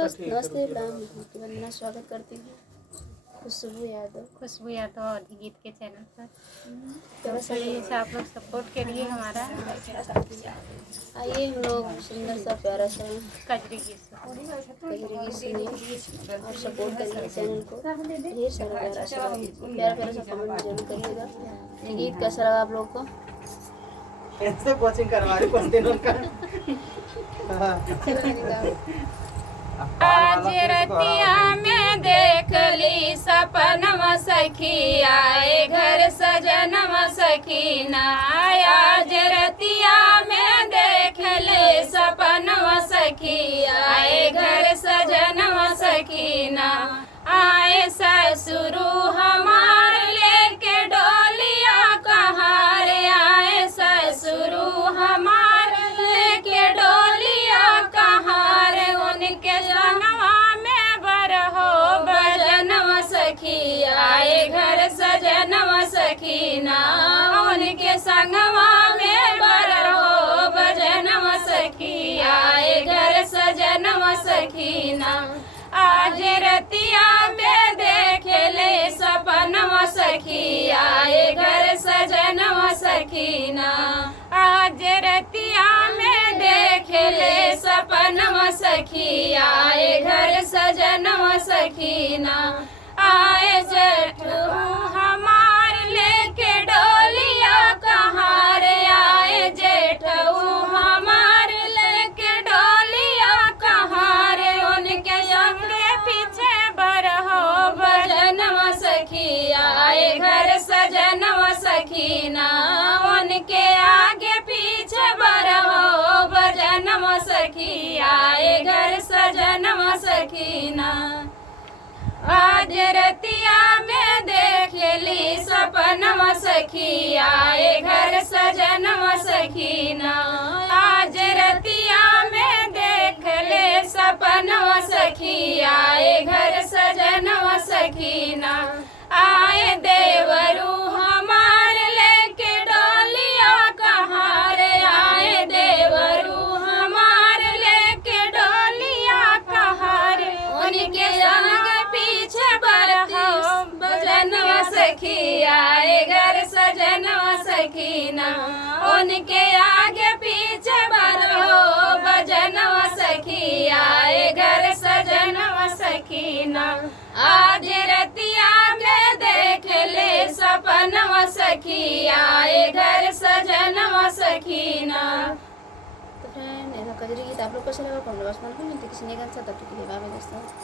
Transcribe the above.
Hello नमस्ते प्रणाम की वंदना स्वागत करती हूँ खुशबू यादव और गीत के चैनल पर। तो बस प्लीज़ आप लोग सपोर्ट करिए हमारा आइए हम लोग सुंदर सा प्यारा सा कजरी गीत सुनिए और सपोर्ट करिए चैनल को। ढेर सारा प्यारा प्यारा सा कमेंट जरूर करिएगा। ये गीत कैसा लगा आप लोग को? ऐसे कोचिंग करवा रही कुछ दिनों का। आज रतिया में देख ली सपनवा सखी आए घर सजनवा सखीना। आज रतिया में देख ली सपनवा सखी आए घर सजनवा सखीना। आए ससुरु हमार लेके डोलिया कहार। आए ससुरु हमार लेके डोलिया कहार। उनके संगवा में बरहो भजनवा सखी आए घर सजनवा सखीना। उनके संगवा में बरहो भजनवा सखी आए घर सजनवा सखीना। आज रतिया में देख ले सपनवा सखी आए घर सजनवा सखीना। आज रतिया में देख ले सपनवा सखी आए घर सजनवा सखीना। आए जेठू हमार लेके डोलिया कहार। आए जेठू हमार लेके डोलिया कहार। उनके संगे पीछे बरहो भजनवा सखी आए घर सजनवा सखीना। उनके आगे पीछे बरहो भजनवा सखी आए घर सजनवा सखीना। आज रतिया में देख ली सपनवा सखी आए घर सजनवा सखीना। आज रतिया में देख ले सपनवा सखी आए घर सजनवा सखीना। आए देवरू हमार लेके डोलिया कहार। आए देवरू हमार लेके डोलिया कहार। उनके संग पीछे बरहो भजनवा सखी आए घर सजनवा सखीना। उनके आगे पीछे बरहो भजनवा सखी आए घर सजनवा सखीना। आज रतिया में देख ले सपनवा सखी आए घर सजनवा सखीना। तो फ्रेंड ऐसा कजरी गीत आप लोग को अच्छा लगा कमेंट बॉक्स में लिखिए। किसी ने गाना था तब तक के लिए बाय बाय दोस्तों।